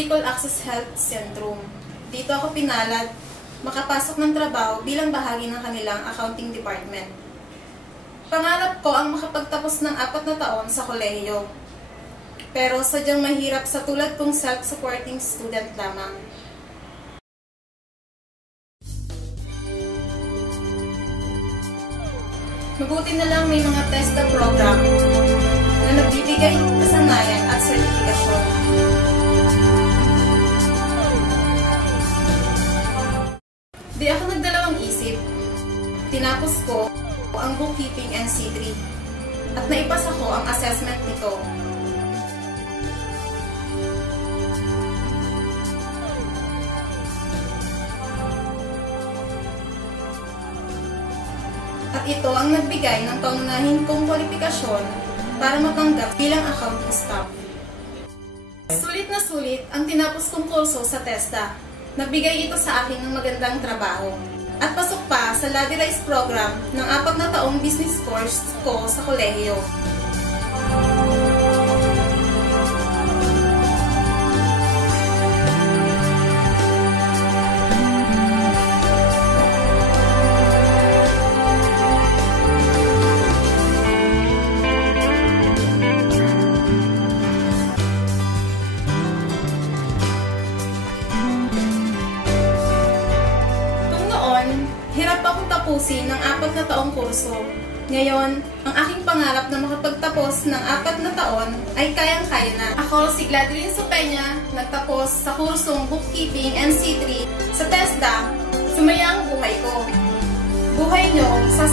Bicol Access Health Centrum. Dito ako pinalad makapasok ng trabaho bilang bahagi ng kanilang accounting department. Pangarap ko ang makapagtapos ng 4 na taon sa kolehiyo. Pero sadyang mahirap sa tulad kong self-supporting student lamang. Mabuti na lang may mga TESDA program na nagbibigay ng kasanayan at sertifikasyon. Di ako nagdalawang isip. Tinapos ko ang bookkeeping NC3 at naipasa ko ang assessment nito. At ito ang nagbigay ng paunahin kong kwalifikasyon para matanggap bilang accounting staff. Sulit na sulit ang tinapos kong kurso sa TESDA. Nagbigay ito sa akin ng magandang trabaho. At pasok pa sa Ladder-Rise program ng 4 na taong business course ko sa kolehiyo. Hirap akong tapusin ng 4 na taong kurso. Ngayon, ang aking pangarap na makapagtapos ng 4 na taon ay kayang-kaya na. Ako, si Gladrine Sopenya, nagtapos sa kursong Bookkeeping NC3 sa TESDA. Sumaya ang buhay ko. Buhay nyo sa